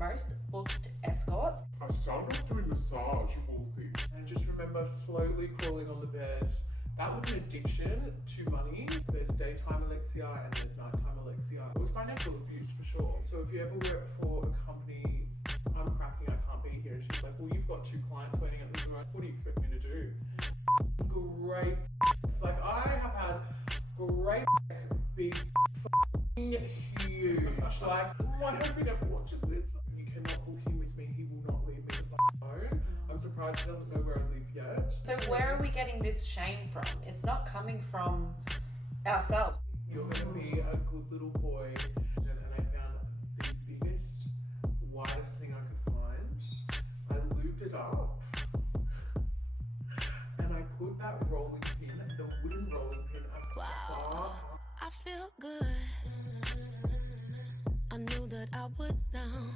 most booked escorts. I started off doing massage of all things. I just remember slowly crawling on the bed. That was an addiction to money. There's daytime Alexia and there's nighttime Alexia. It was financial abuse for sure. So if you ever work for a company, I'm cracking, I can't be here. And she's like, well, you've got 2 clients waiting at the door. What do you expect me to do? Great. Like, I have had great, big, huge. Like, oh, I hope he never watches this. You cannot book him with me. He will not leave me the phone. I'm surprised he doesn't know where I live yet. So where are we getting this shame from? It's not coming from ourselves. You're going to be a good little boy. And I found the biggest, widest thing I could find. I lubed it up. And I put that rolling pin, the wooden rolling pin, as far. I feel good. I knew that I would now.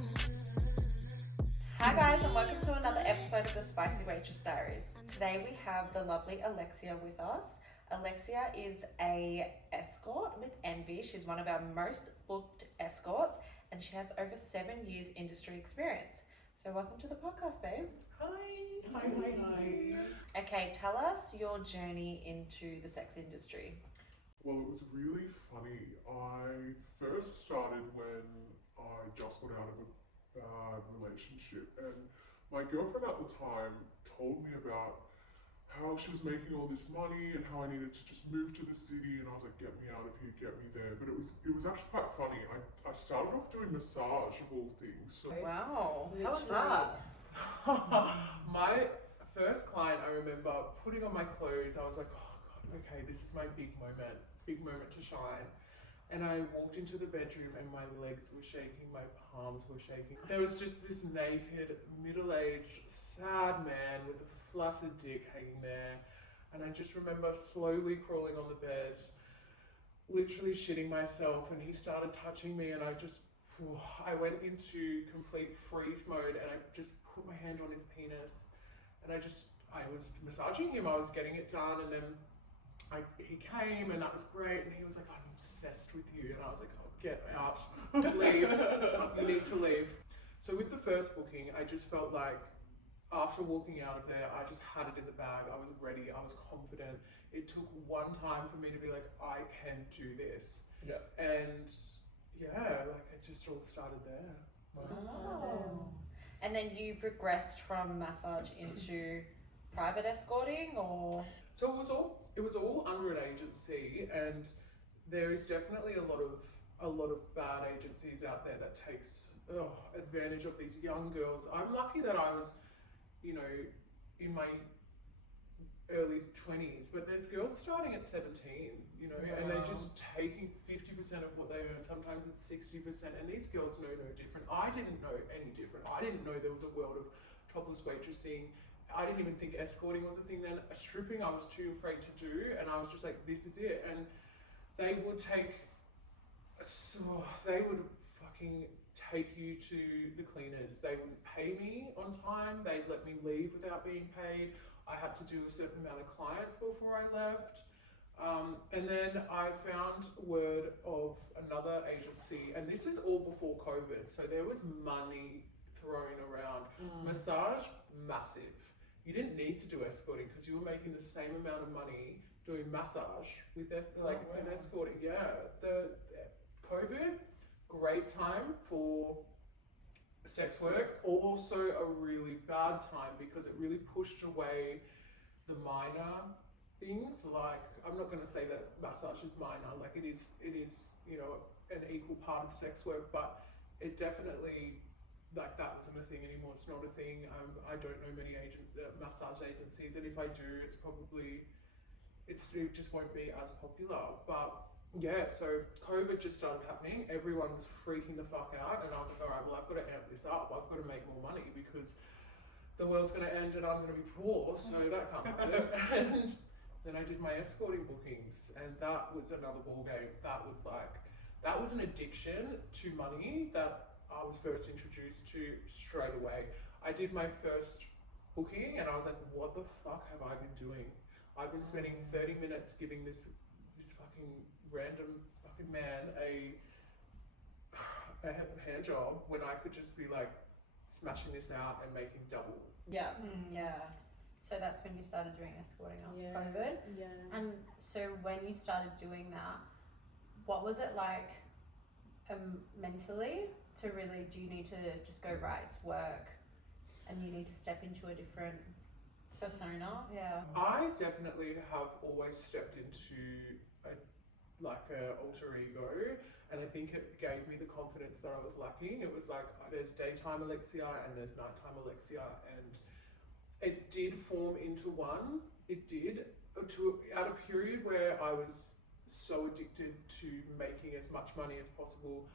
Hi guys, and welcome to another episode of the Spicy Waitress Diaries. Today we have the lovely Alexia with us. Alexia is a escort with Envy. She's one of our most booked escorts and she has over 7 years industry experience. So welcome to the podcast, babe. Hi. Okay, tell us your journey into the sex industry. Well, it was really funny. I first started when I just got out of a bad relationship, and my girlfriend at the time told me about how she was making all this money and how I needed to just move to the city, and I was like, get me out of here, get me there. But it was actually quite funny. I started off doing massage of all things. So Wow, how was that? my first client, I remember putting on my clothes. I was like, oh God, okay, this is my big moment to shine. And I walked into the bedroom and my legs were shaking, my palms were shaking. There was just this naked, middle-aged, sad man with a flaccid dick hanging there. And I just remember slowly crawling on the bed, literally shitting myself, and he started touching me, and I went into complete freeze mode, and I just put my hand on his penis, and I was massaging him, I was getting it done, and then he came, and that was great, and he was like, I'm obsessed with you, and I was like, oh, get out, leave, you need to leave. So with the first booking, I just felt like, after walking out of there, I just had it in the bag, I was ready, I was confident. It took one time for me to be like, I can do this. Yeah. And yeah, like it just all started there. Oh. And then you progressed from massage into private escorting, or? So it was all under an agency, and there is definitely a lot of bad agencies out there that takes advantage of these young girls. I'm lucky that I was, in my early 20s, but there's girls starting at 17, and they're just taking 50% of what they earn. Sometimes it's 60%, and these girls know no different. I didn't know any different. I didn't know there was a world of topless waitressing. I didn't even think escorting was a thing then. Stripping, I was too afraid to do, and I was just like, this is it. And they would fucking take you to the cleaners. They wouldn't pay me on time. They'd let me leave without being paid. I had to do a certain amount of clients before I left. And then I found word of another agency, and this is all before COVID, so there was money thrown around. Massage, massive. You didn't need to do escorting because you were making the same amount of money doing massage with than escorting. Yeah, the COVID, great time for sex work, also a really bad time because it really pushed away the minor things. Like, I'm not going to say that massage is minor, like it is an equal part of sex work, but it definitely, like, that wasn't a thing anymore. It's not a thing. I don't know many massage agencies, and if I do, it just won't be as popular. But yeah, so COVID just started happening. Everyone was freaking the fuck out, and I was like, all right, well, I've got to amp this up. I've got to make more money because the world's going to end and I'm going to be poor, so that can't happen. And then I did my escorting bookings, and that was another ballgame. That was an addiction to money that I was first introduced to straight away. I did my first booking and I was like, what the fuck have I been doing? I've been spending 30 minutes giving this fucking random fucking man a a hand job when I could just be like smashing this out and making double. Yeah. Mm. Yeah. So that's when you started doing escorting after Yeah. COVID. Yeah. And so when you started doing that, what was it like mentally to really, do you need to just go, right, it's work, and you need to step into a different Persona. Yeah. I definitely have always stepped into a alter ego, and I think it gave me the confidence that I was lacking. It was like there's daytime Alexia and there's nighttime Alexia, and it did form into one. It did at a period where I was so addicted to making as much money as possible.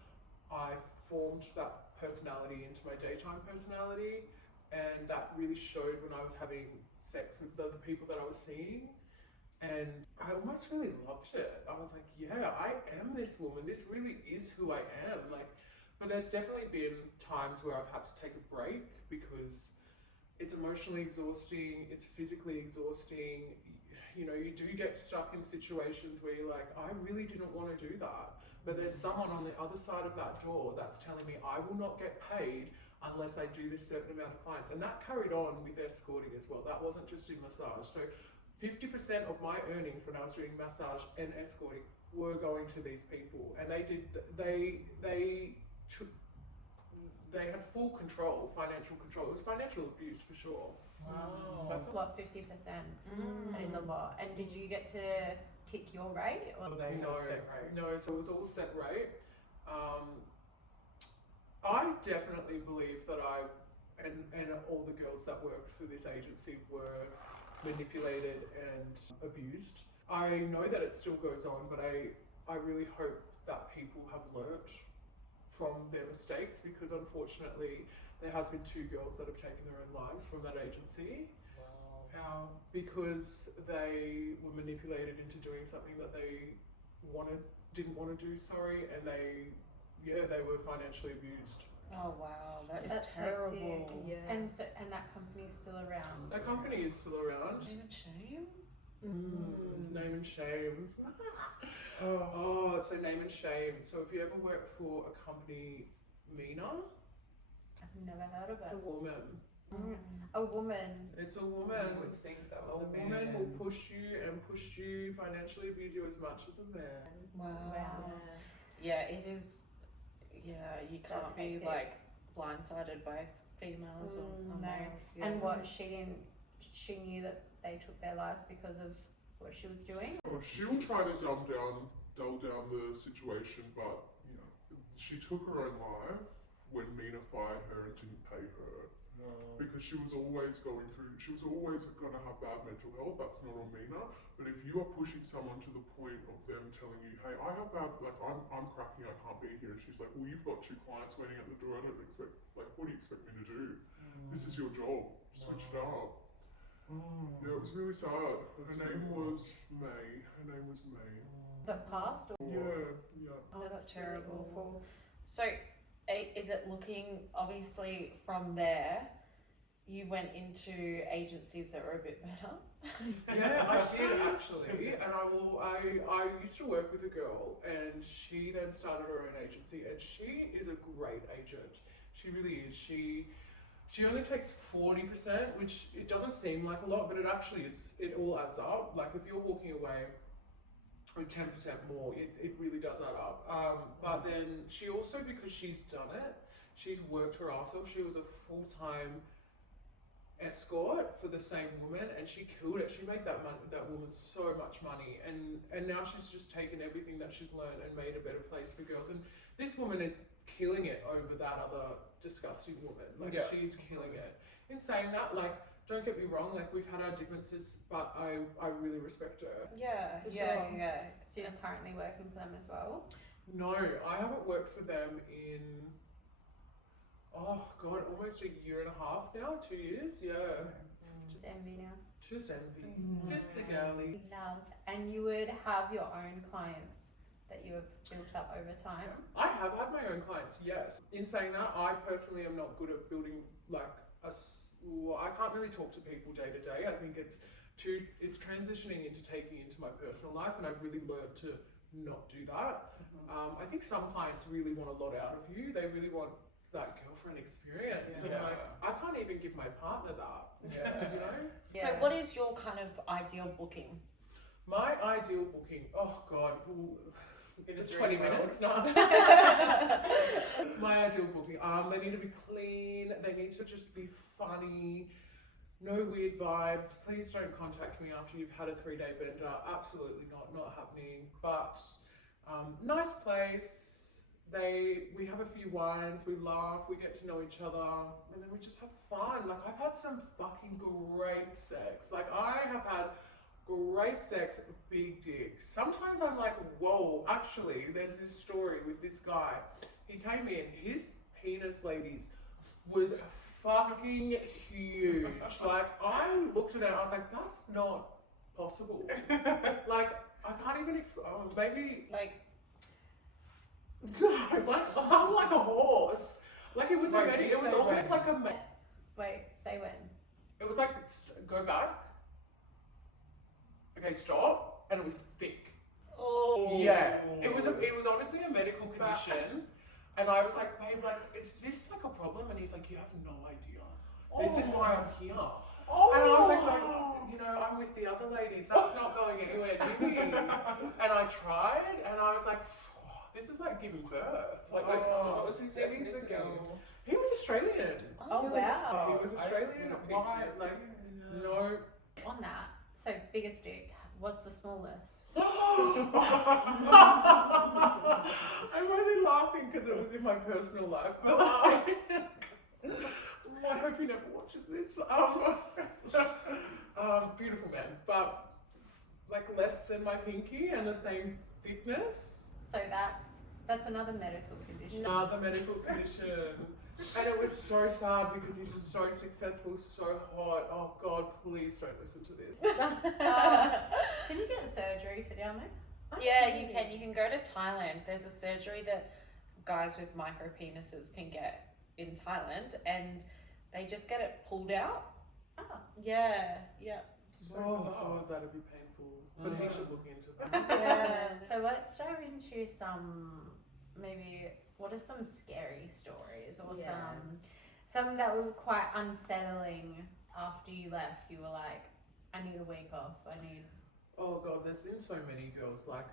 I formed that personality into my daytime personality, and that really showed when I was having sex with the people that I was seeing. And I almost really loved it. I was like, yeah, I am this woman. This really is who I am. Like, but there's definitely been times where I've had to take a break because it's emotionally exhausting, it's physically exhausting. You know, you do get stuck in situations where you're like, I really didn't want to do that. But there's someone on the other side of that door that's telling me I will not get paid unless I do this certain amount of clients. And that carried on with escorting as well. That wasn't just in massage. So 50% of my earnings when I was doing massage and escorting were going to these people. And they had full control, financial control. It was financial abuse for sure. Wow. That's What, 50%? That is a lot. And did you get to pick your rate? Or? No, so it was all set rate. I definitely believe that I and all the girls that worked for this agency were manipulated and abused. I know that it still goes on, but I really hope that people have learnt from their mistakes, because unfortunately there has been 2 girls that have taken their own lives from that agency. Wow. Because they were manipulated into doing something that they didn't want to do, and they were financially abused. Oh wow, that is That's terrible. hectic. Yeah. And that company's still around. That company is still around. Shame and shame. Name and shame. Oh, so name and shame. So if you ever work for a company, Mina, I've never heard of it's a it. woman. A woman. It's a woman. You would think that A was a woman man. will push you, financially abuse you as much as a man. Wow. Wow. Yeah, it is. Yeah, you can't That's be hectic. like blindsided by females or No. males. Yeah. And what, she knew that they took their lives because of what she was doing? Oh, she will try to dull down the situation, but you know, she took her own life when Mina fired her and didn't pay her, because she was always going to have bad mental health. That's not on Mina. But if you are pushing someone to the point of them telling you, hey, I have bad, like I'm cracking, I can't be here, and she's like, well, you've got 2 clients waiting at the door. I don't expect, like, what do you expect me to do? This is your job. Switch it up. Yeah, it was really sad. Her name was May. The past? Or? Yeah. Oh, That's really terrible. awful. So, is it looking, obviously from there, you went into agencies that were a bit better? Yeah, I did actually, and I used to work with a girl, and she then started her own agency, and she is a great agent. She really is. She only takes 40%, which it doesn't seem like a lot, but it actually is. It all adds up. Like if you're walking away with 10% more, it really does add up. But then she also, because she's done it, she's worked her ass off. She was a full-time escort for the same woman, and she killed it. She made that woman so much money, and now she's just taken everything that she's learned and made a better place for girls. And this woman is killing it over that other disgusting woman. Like she's killing it. In saying that, like, don't get me wrong, like we've had our differences, but I really respect her. Yeah, For yeah, sure. yeah. So you're currently working for them as well? No, I haven't worked for them in, oh god, almost a year and a half now, 2 years, yeah. Just envy now. Just envy. Just the girlies. Love. And you would have your own clients that you have built up over time? I have had my own clients, yes. In saying that, I personally am not good at building like I can't really talk to people day to day. I think it's transitioning into taking into my personal life, and I've really learned to not do that. I think some clients really want a lot out of you. They really want that girlfriend experience. And Yeah. like, I can't even give my partner that. Yeah. You know? So, what is your kind of ideal booking? My ideal booking, oh God, In a 20 dream world. minutes, no. My ideal booking, they need to be clean, they need to just be funny, no weird vibes. Please don't contact me after you've had a 3-day bender. Absolutely not happening. But nice place. We have a few wines, we laugh, we get to know each other, and then we just have fun. Like, I've had some fucking great sex. Like, I have had great sex, big dick. Sometimes I'm like, whoa, actually, there's this story with this guy. He came in, his penis, ladies, was fucking huge. Like, I looked at it, I was like, that's not possible. Like, I can't even maybe, Like, like, I'm like a horse. Like, it was Wait, it was say almost when. like a, Wait, say when. it was like, go back. Okay, stop. And it was thick. oh, Yeah, it was honestly a medical condition, and I was like, babe, like, is this like a problem? And he's like, you have no idea. This is why I'm here. And I was like, you know, I'm with the other ladies. That's not going anywhere near me. And I tried, and I was like, this is like giving birth. Like, this, Was his ethnicity? he was Australian. Oh, wow. He was Australian. Why? Like, no. On that, so biggest dick, what's the smallest? I'm really laughing because it was in my personal life. But I hope he never watches this. Beautiful man, but like less than my pinky and the same thickness. So that's another medical condition. Another medical condition. And it was so sad because he's so successful, so hot. Oh God, please don't listen to this. Can you get surgery for down there? yeah, you can. You can go to Thailand. There's a surgery that guys with micro penises can get in Thailand, and they just get it pulled out. Ah. Yeah. Oh God, that'd be painful. But he should look into that. Yeah. So let's dive into maybe what are some scary stories or some that were quite unsettling after you left? You were like, I need a week off. Oh God, there's been so many girls. Like,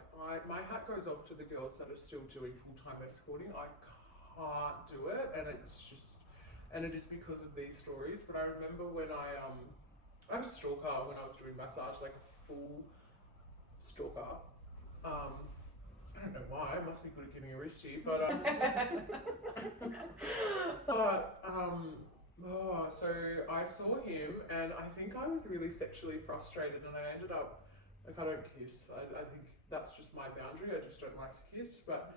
my hat goes off to the girls that are still doing full-time escorting. I can't do it, and it is because of these stories. But I remember when I had a stalker when I was doing massage, like a full stalker. I don't know why. It must be good at giving a wristy, but so I saw him, and I think I was really sexually frustrated, and I ended up like, I don't kiss. I think that's just my boundary. I just don't like to kiss, but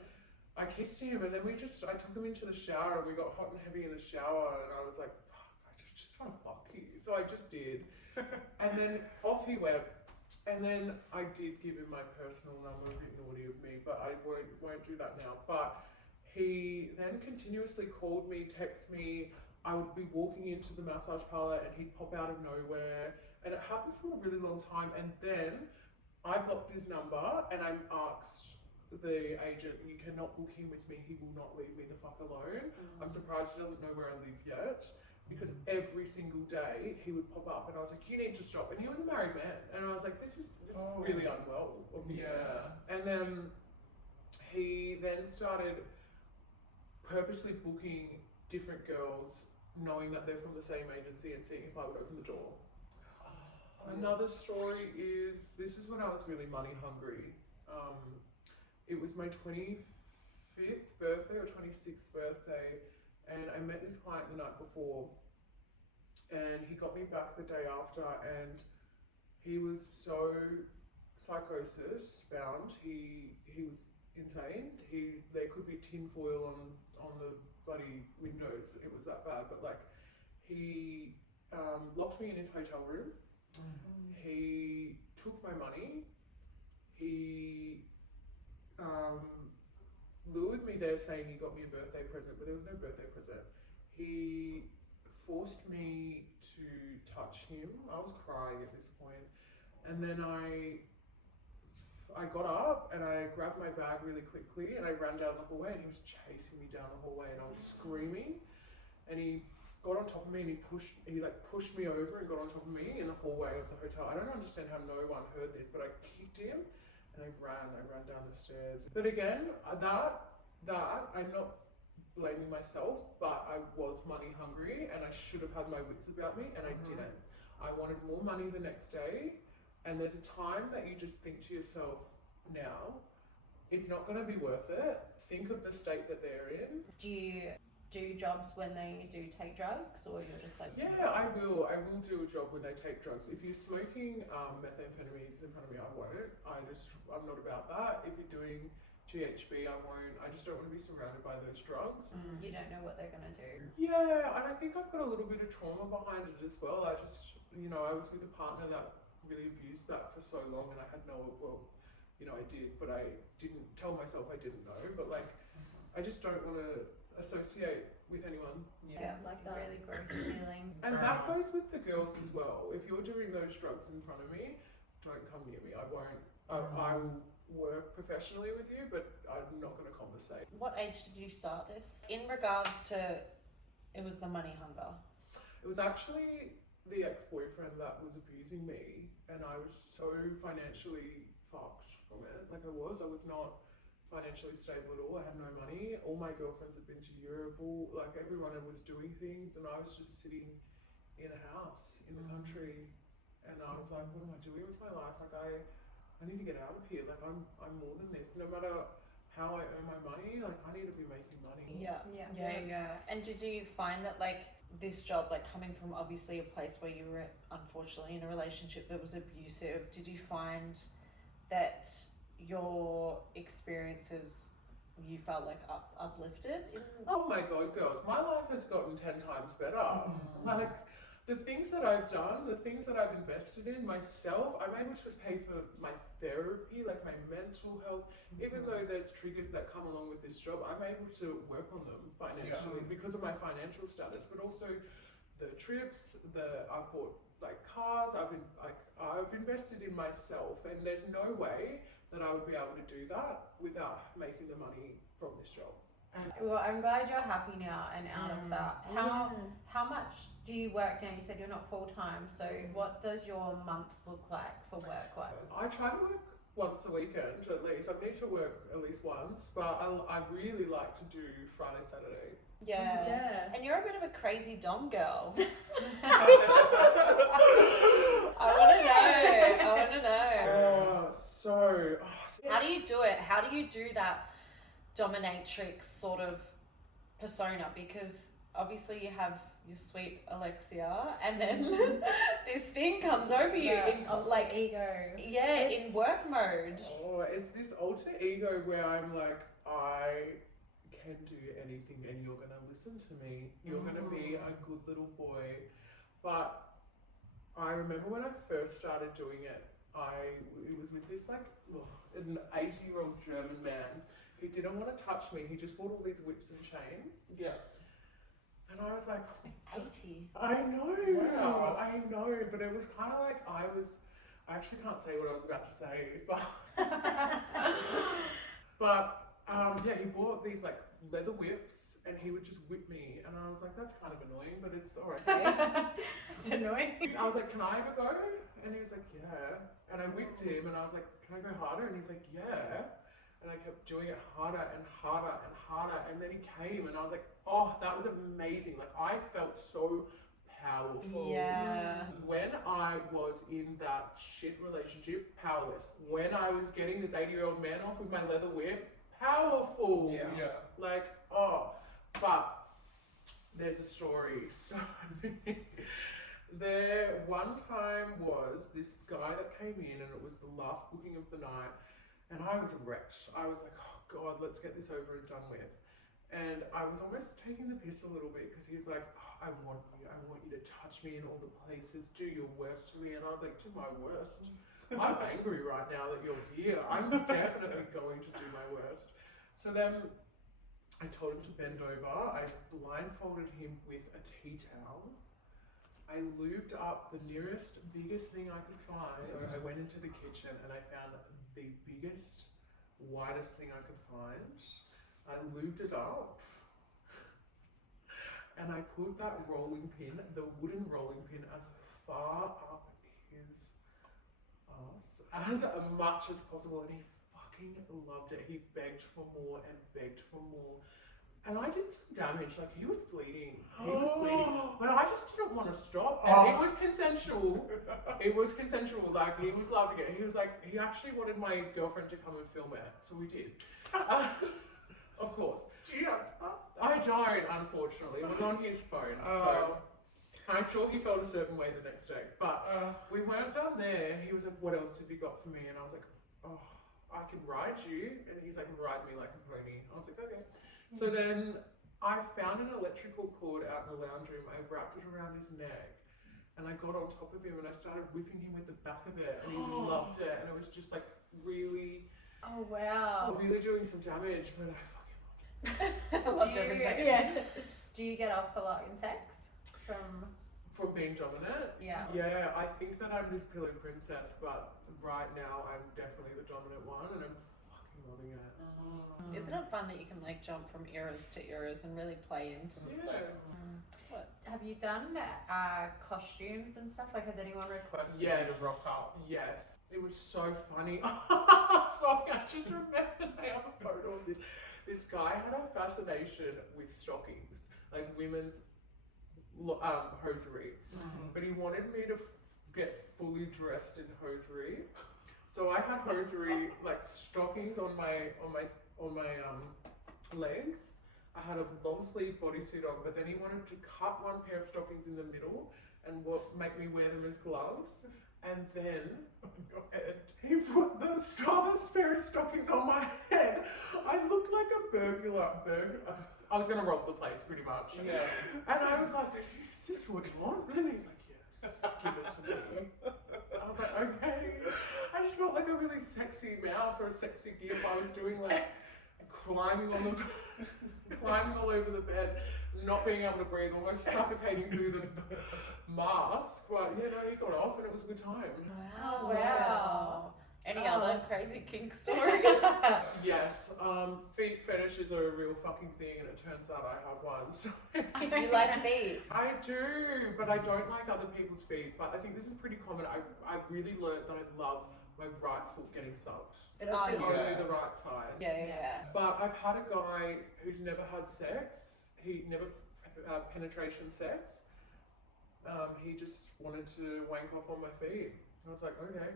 I kissed him, and then I took him into the shower, and we got hot and heavy in the shower, and I was like, fuck, I just want to fuck you. So I just did, and then off he went. And then I did give him my personal number, a bit naughty of me, but I won't do that now. But he then continuously called me, texted me. I would be walking into the massage parlor and he'd pop out of nowhere. And it happened for a really long time. And then I blocked his number and I asked the agent, you cannot book him with me. He will not leave me the fuck alone. I'm surprised he doesn't know where I live yet. Because every single day he would pop up and I was like, you need to stop. And he was a married man. And I was like, this is really unwell of me. Yeah. And then he then started purposely booking different girls, knowing that they're from the same agency, and seeing if I would open the door. Another story is, this is when I was really money hungry. It was my 25th birthday or 26th birthday. And I met this client the night before, and he got me back the day after, and he was so psychosis bound. He was insane. There could be tinfoil on the bloody windows. It was that bad. But like, he locked me in his hotel room. He took my money. He lured me there saying he got me a birthday present, but there was no birthday present. He forced me to touch him. I was crying at this point. And then I I got up and I grabbed my bag really quickly and I ran down the hallway and he was chasing me down the hallway and I was screaming and he got on top of me and he pushed me over and got on top of me in the hallway of the hotel. I don't understand how no one heard this, but I kicked him and I ran down the stairs. But again, that I'm not blaming myself, but I was money hungry and I should have had my wits about me and I didn't. I wanted more money the next day. And there's a time that you just think to yourself, now, it's not going to be worth it. Think of the state that they're in. Do you do jobs when they do take drugs, or you're just like... Yeah, I will do a job when they take drugs. If you're smoking methamphetamines in front of me, I won't. I'm not about that. If you're doing GHB, I won't. I just don't want to be surrounded by those drugs. You don't know what they're going to do. Yeah, and I think I've got a little bit of trauma behind it as well. I just, I was with a partner that really abused that for so long and I had I did, but I didn't tell myself I didn't know, but like I just don't want to associate with anyone. Yeah, like that really gross feeling. And that goes with the girls as well. If you're doing those drugs in front of me, don't come near me. I won't. I will work professionally with you, but I'm not going to conversate. What age did you start this? In regards to, it was the money hunger. It was actually the ex-boyfriend that was abusing me, and I was so financially fucked from it. Like I was not financially stable at all. I had no money. All my girlfriends had been to Europe. Like everyone was doing things, and I was just sitting in a house in the country, and I was like, what am I doing with my life? Like I need to get out of here. Like I'm more than this. No matter how I earn my money, like I need to be making money. Yeah. And did you find that like this job, like coming from obviously a place where you were unfortunately in a relationship that was abusive, did you find that your experiences, you felt like uplifted? Oh my God, girls, my life has gotten 10 times better. Like the things that I've done, the things that I've invested in myself, I'm able to pay for my therapy, like my mental health. Even though there's triggers that come along with this job, I'm able to work on them financially because of my financial status, but also the trips, I bought like cars, I've invested in myself, and there's no way that I would be able to do that without making the money from this job. Well, I'm glad you're happy now and out of that. How much do you work now? You said you're not full-time, so what does your month look like for work-wise? I try to work once a weekend at least. I need to work at least once, but I really like to do Friday, Saturday. Yeah. And you're a bit of a crazy Domme girl. I want to know. How do you do it? How do you do that dominatrix sort of persona? Because obviously you have your sweet Alexia, and then this thing comes over you in like ego. Yeah, in work mode. Oh, it's this alter ego where I'm like, I can do anything and you're gonna listen to me. You're gonna be a good little boy. But I remember when I first started doing it, it was with this like an 80-year-old German man. He didn't want to touch me. He just bought all these whips and chains. Yeah. And I was like, 80. I know. Wow. I know. But it was kind of like I actually can't say what I was about to say, but yeah, he bought these like leather whips and he would just whip me, and I was like, that's kind of annoying, but it's alright. It's annoying. I was like, can I have a go? And he was like, yeah. And I whipped him and I was like, can I go harder? And he's like, yeah. And I kept doing it harder and harder and harder, and then he came and I was like, oh, that was amazing. Like I felt so powerful. Yeah. When I was in that shit relationship, powerless. When I was getting this 80-year-old man off with my leather whip, powerful. Yeah. Like, oh, but there's a story. So there one time was this guy that came in, and it was the last booking of the night, and I was wrecked. I was like, oh God, let's get this over and done with. And I was almost taking the piss a little bit because he was like, oh, I want you to touch me in all the places, do your worst to me. And I was like, to my worst? I'm angry right now that you're here. I'm definitely going to do my worst. So then I told him to bend over. I blindfolded him with a tea towel. I lubed up the nearest, biggest thing I could find. So I went into the kitchen and I found the biggest, widest thing I could find. I lubed it up. And I put that rolling pin, the wooden rolling pin, as far up his ass as much as possible, and he fucking loved it. He begged for more and begged for more. And I did some damage, like he was bleeding. He was bleeding. But I just didn't want to stop. And it was consensual. It was consensual, like he was loving it. He was like, he actually wanted my girlfriend to come and film it, so we did. Of course. I don't, unfortunately. It was on his phone. So I'm sure he felt a certain way the next day. But we weren't done there. He was like, what else have you got for me? And I was like, oh, I can ride you. And he's like, ride me like a pony. I was like, okay. So then I found an electrical cord out in the lounge room. I wrapped it around his neck. And I got on top of him and I started whipping him with the back of it. And he loved it. And it was just like really, Oh wow. really doing some damage. But I fucking I loved every second. Yeah. Do you get off a lot in sex from being dominant? Yeah. Yeah, I think that I'm this pillow princess, but right now I'm definitely the dominant one and I'm fucking loving it. Isn't it fun that you can like jump from eras to eras and really play into them? Yeah. Have you done costumes and stuff? Like, has anyone requested you Yes. to rock up? Yes. It was so funny. Sorry, I just remembered I have a photo of this. This guy had a fascination with stockings, like women's hosiery. But he wanted me to get fully dressed in hosiery. So I had hosiery, like stockings on my legs. I had a long sleeve bodysuit on, but then he wanted to cut one pair of stockings in the middle and make me wear them as gloves. And then he put the strongest pair of stockings on my head. I looked like a burglar. I was going to rob the place pretty much. Yeah. And I was like, is this what you want? And he's like, yes, give it to me. I was like, okay. I just felt like a really sexy mouse or a sexy gif. I was doing like climbing all over the bed, not being able to breathe, almost suffocating through the mask. But yeah, no, he got off and it was a good time. Wow. Wow. Any other crazy kink stories? Yes, feet fetishes are a real fucking thing, and it turns out I have one. So You like feet? I do, but I don't like other people's feet. But I think this is pretty common. I really learned that I love my right foot getting sucked. It's Oh, Only yeah. the right side. Yeah. But I've had a guy who's never had sex. He never penetration sex. He just wanted to wank off on my feet. I was like, okay.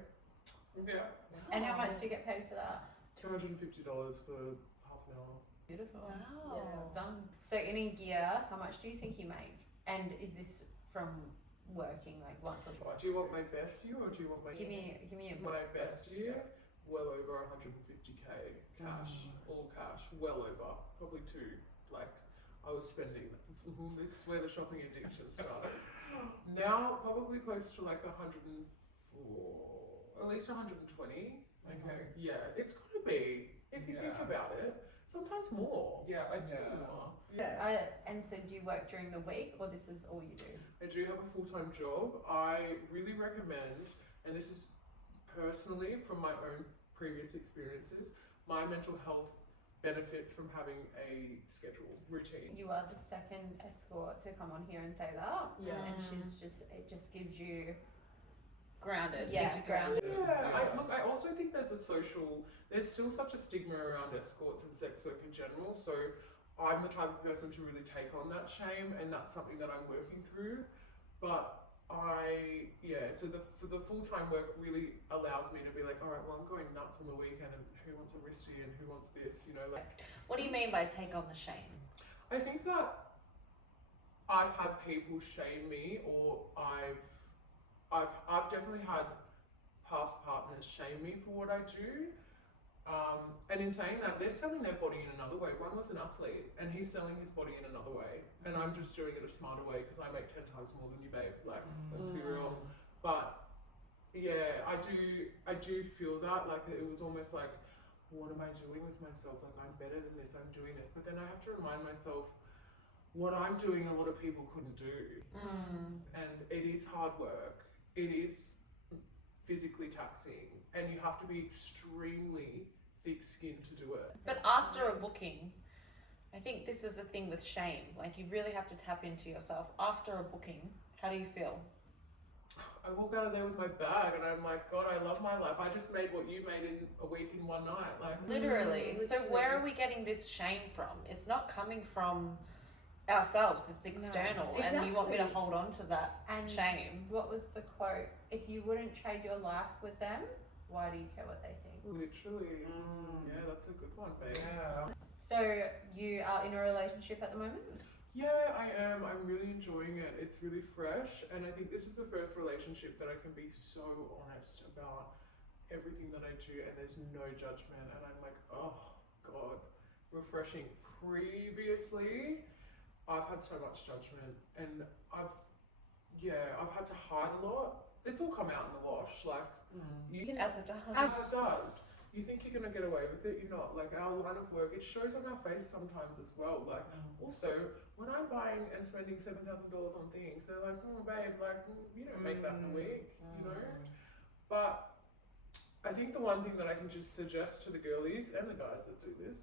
Yeah. And how much do you get paid for that? $250 for half an hour. Beautiful. Wow. Yeah, done. So in a year, how much do you think you made? And is this from working like once or twice? Do you want my best year or do you want my Give me a my best year? Well over 150k cash, all cash, well over, probably two. Like I was spending. This is where the shopping addiction started. Now probably close to like 104, at least 120. Okay, yeah, it's gotta be if you think about it. Sometimes more. Yeah, I do. More. And so do you work during the week or this is all you do? I do have a full-time job. I really recommend, and this is personally from my own previous experiences, my mental health benefits from having a schedule routine. You are the second escort to come on here and say that. Yeah. And it just gives you Grounded. Yeah, Keeps you grounded. Yeah, I also think there's still such a stigma around escorts and sex work in general, so I'm the type of person to really take on that shame, and that's something that I'm working through. But so the full-time work really allows me to be like, all right, well, I'm going nuts on the weekend, and who wants a wristy and who wants this, like. What do you mean by take on the shame? I think that I've had people shame me, or I've definitely had past partners shame me for what I do. And in saying that, they're selling their body in another way. One was an athlete, and he's selling his body in another way, and I'm just doing it a smarter way because I make 10 times more than you, babe. Like, let's be real. But yeah, I do feel that, like, it was almost like, what am I doing with myself? Like, I'm better than this. I'm doing this, but then I have to remind myself, what I'm doing, a lot of people couldn't do. And it is hard work. It is physically taxing, and you have to be extremely thick-skinned to do it. But after a booking, I think this is the thing with shame. Like, you really have to tap into yourself. After a booking, how do you feel? I walk out of there with my bag and I'm like, God, I love my life. I just made what you made in a week in one night. Like, Literally. So where are we getting this shame from? It's not coming from ourselves, it's external. And you want me to exactly. hold on to that And shame. what was the quote? If you wouldn't trade your life with them, why do you care what they think? literally. Yeah, that's a good one, babe. Yeah. So you are in a relationship at the moment? Yeah, I am. I'm really enjoying it. It's really fresh, and I think this is the first relationship that I can be so honest about everything that I do, and there's no judgment. And I'm like, oh God, refreshing. Previously, I've had so much judgment, and I've had to hide a lot. It's all come out in the wash, like you As it does. as it does. You think you're gonna get away with it, you're not. Like, our line of work, it shows on our face sometimes as well. Like, also, when I'm buying and spending $7,000 on things, they're like, oh babe, like, you don't make that in a week, you know? But I think the one thing that I can just suggest to the girlies and the guys that do this,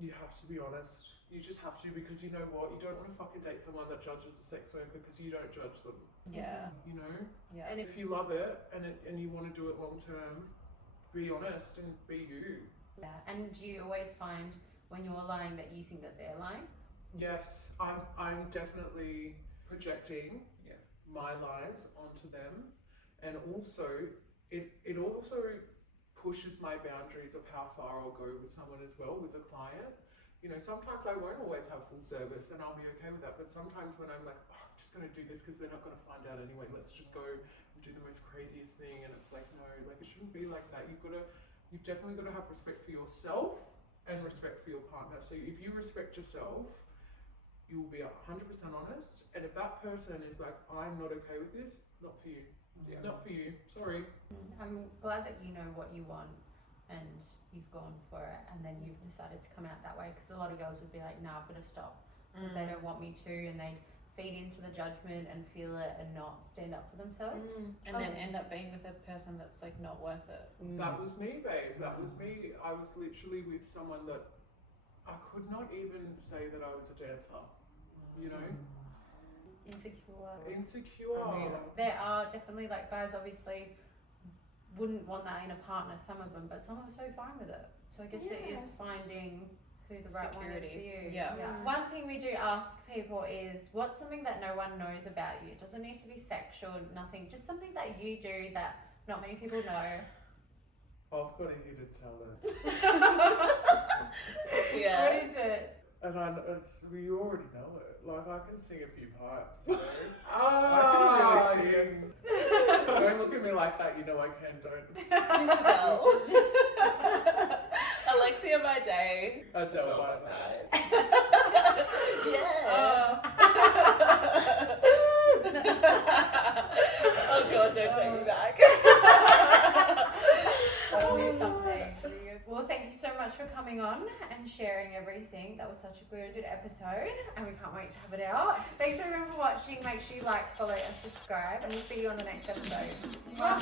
you have to be honest. You just have to, because you know what? You don't want to fucking date someone that judges a sex worker because you don't judge them, Yeah. you know? Yeah. And If you love it and you want to do it long term, be honest and be you. Yeah. And do you always find when you're lying that you think that they're lying? Yes, I'm definitely projecting my lies onto them, and also it also pushes my boundaries of how far I'll go with someone as well, with a client. You know, sometimes I won't always have full service and I'll be okay with that, but sometimes when I'm like, oh, I'm just gonna do this because they're not gonna find out anyway, let's just go and do the most craziest thing, and it's like, no, like, it shouldn't be like that. You've definitely got to have respect for yourself and respect for your partner. So if you respect yourself, you will be 100% honest, and if that person is like, I'm not okay with this, not for you. Not for you, sorry. I'm glad that you know what you want and you've gone for it, and then you've decided to come out that way, because a lot of girls would be like, no, I've got to stop because they don't want me to, and they feed into the judgment and feel it and not stand up for themselves. And then end up being with a person that's like not worth it. That was me, babe. That was me. I was literally with someone that I could not even say that I was a dancer, you know? Insecure. I mean, There are definitely, like, guys obviously wouldn't want that in a partner, some of them, but some are so fine with it. So I guess it is finding who the right one is for you. Yeah. One thing we do ask people is, what's something that no one knows about you? It doesn't need to be sexual, nothing, just something that you do that not many people know. I've got a hidden talent. Yeah. What is it? And we already know it. Like, I can sing a few pipes, you know? I Oh, can really sing. yes. Don't look at me like that, you know I can, don't. Miss Adele. Alexia by day. Adele by night. Yeah. Oh God, don't take me back. Always something. Well, thank you so much for coming on and sharing everything. That was such a good episode, and we can't wait to have it out. Thanks everyone for watching. Make sure you like, follow, and subscribe, and we'll see you on the next episode. Bye.